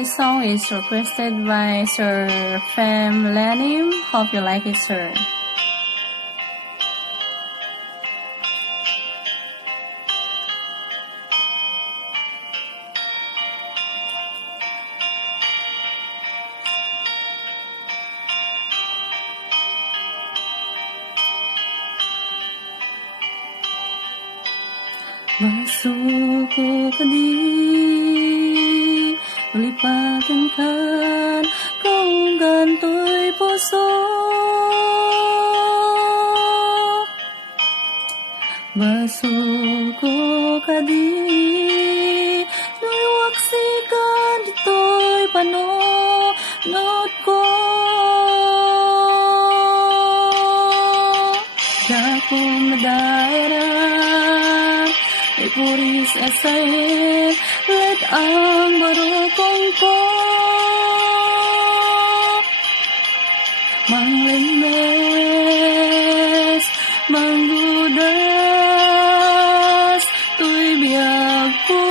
This song is requested by Sir Fem Lenim. Hope you like it, sir. Basol ko kadi, lipatan kan kung ganto'y puso. Basol ko kadi, nuiwaksikan dito'y panonod ko. Kaya kung madairan, ay puris asahin, let ang barukong ko. Manglimes, manggudas, tuy biyag ko.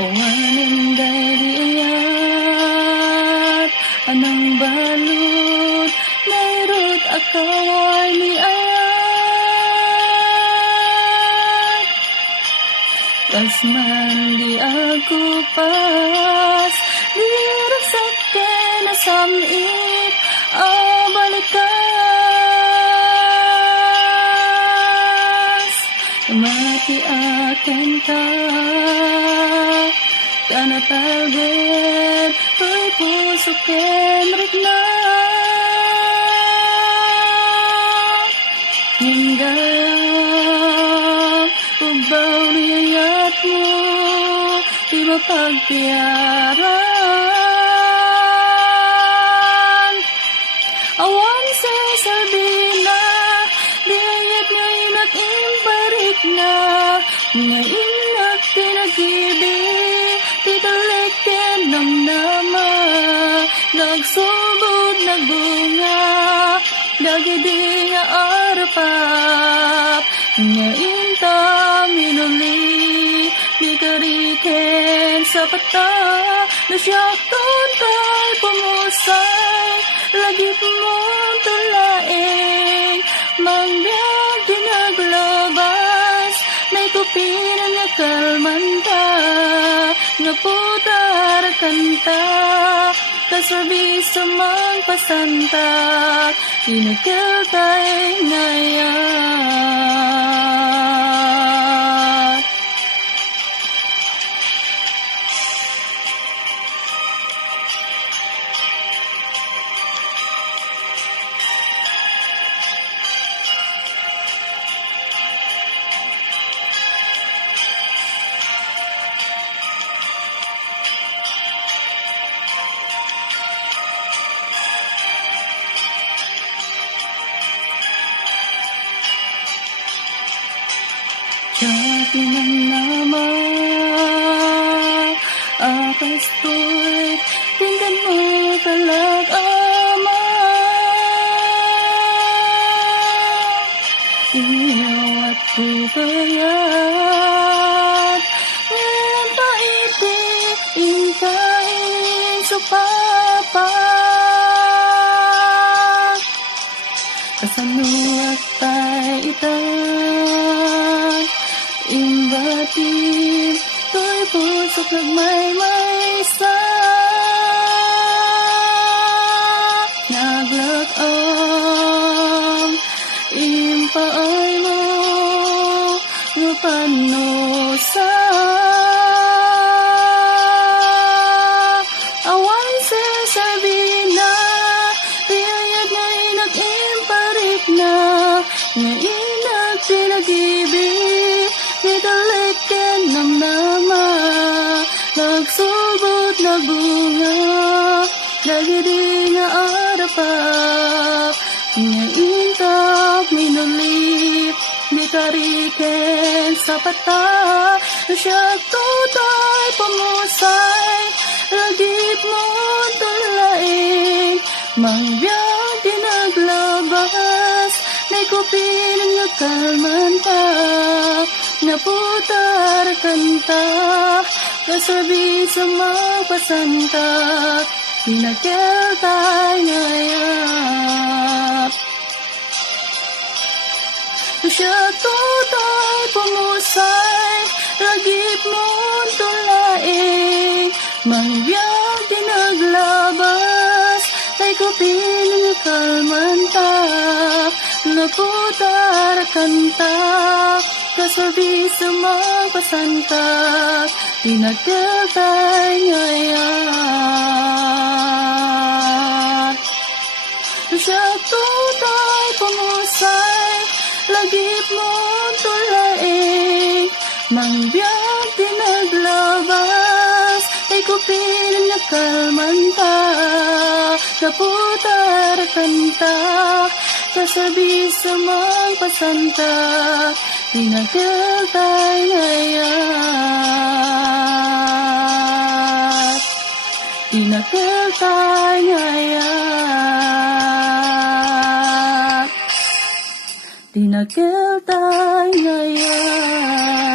Awanin day diayat, anang balot, nairot akaway ni ayat. Kasman di ako pas, di rasakin na samit, balikas. Mati akin ka, kanatagin, ko'y puso ken rikna. Hinggang ubaw niyayat mo, di mapagpiaran. Awan sa sabina, di ayat nga'y nag-imbarik na, nga'y nagtinagibig, di talikin ng nama, nagsubod, nagbunga, dagidi nga arapap, nga inta minuli, di kariken sa pata, nasyakton kay pumusay, lagip mong tulaing, mangbiyag ginaglabas, may kupinan nga kalmanta, nga putar kanta, kasabisa mang pasantak, inagkal tayo ngayon. Dati ng nama, akastoy, tingnan mo talag-ama. Iyaw at pupayat, ngayon pa iti-inkain supapat. Kasanuat tayo itan, imbatid, to'y pusok nagmay-maysa. Naglakam, impaay mo, ngapanosa. Awan sa sabina, riyayat nga'y nag-imparit na, nga'y nagtinagibig, nitalikin ng nama, nagsubot na bunga, dagidi nga arapap, nga intap minuli, di kariken sa pata, nasyak tutay pamusay, lagip mo tulaing, mangbiyag ginaglabas, may kupinan nga kalmanta, naputar kanta, kasabi sa magpasantak, pinagkeltay ngayap. Siya tutay pumusay, lagip mon tulaing, mangbiyag dinaglabas, kay kupin ng kalmantak, naputar kantak, kasabi sa magpasantak, pinagkeltay ngayap. Siya tutay pumusay, lagip mon tulaing, mangbiyag dinaglabas, ay kupin na kalmantak, naputar kantak, kasabi sa magpasantak, pinagkeltay ngayap. Pinagkeltay ngayap. Pinagkeltay ngayap.